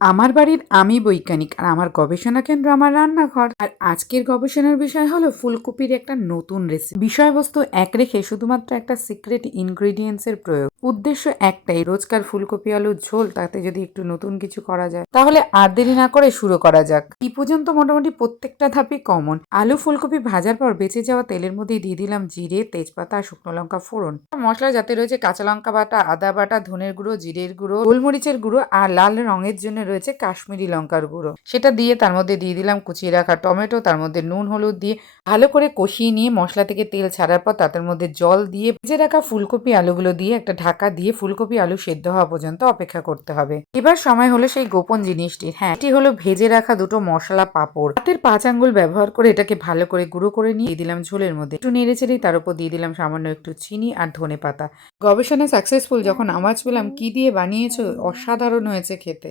আমার বাড়ির আমি বৈজ্ঞানিক আর আমার গবেষণা কেন্দ্র আমার রান্নাঘর। আর আজকের গবেষণার বিষয় হলো ফুলকপির একটা নতুন রেসিপি। বিষয়বস্তু এক রেখে শুধুমাত্র একটা সিক্রেট ইনগ্রেডিয়েন্টস এর প্রয়োগ। উদ্দেশ্য একটাই, রোজকার ফুলকপি আলুর ঝোল, তাতে যদি একটু নতুন কিছু করা যায় তাহলে আর দেরি না করে শুরু করা যাক। এই পর্যন্ত মোটামুটি প্রত্যেকটা ধাপই কমন। আলু ফুলকপি ভাজার পর বেঁচে যাওয়া তেলের মধ্যে দিয়ে দিলাম জিরে, তেজপাতা আর শুকনো লঙ্কা ফোড়ন। মশলা যাতে রয়েছে কাঁচা লঙ্কা বাটা, আদা বাটা, ধনের গুঁড়ো, জিরের গুঁড়ো, গোলমরিচের গুঁড়ো আর লাল রঙের জন্য রয়েছে কাশ্মীরি লঙ্কার গুঁড়ো। সেটা দিয়ে তার মধ্যে দিয়ে দিলাম কুচিয়ে রাখা টমেটো, তার মধ্যে নুন হলুদ দিয়ে ভালো করে কষিয়ে নিয়ে মশলা থেকে তেল ছাড়ার পর তাদের মধ্যে জল দিয়ে ভেজে রাখা ফুলকপি আলুগুলো দিয়ে একটা ঢাকা দিয়ে ফুলকপি আলু সেদ্ধ হওয়া পর্যন্ত অপেক্ষা করতে হবে। এবার সময় হলো সেই গোপন জিনিসটির। হ্যাঁ, এটি হলো ভেজে রাখা দুটো মশলা পাঁপড়। হাতের 5 আঙ্গুল ব্যবহার করে এটাকে ভালো করে গুঁড়ো করে নিয়ে দিলাম ঝোলের মধ্যে। একটু নেড়ে চেড়ে তার উপর দিয়ে দিলাম সামান্য একটু চিনি আর ধনেপাতা। গবেষণা সাকসেসফুল যখন আওয়াজ পেলাম, কি দিয়ে বানিয়েছো, অসাধারণ হয়েছে খেতে।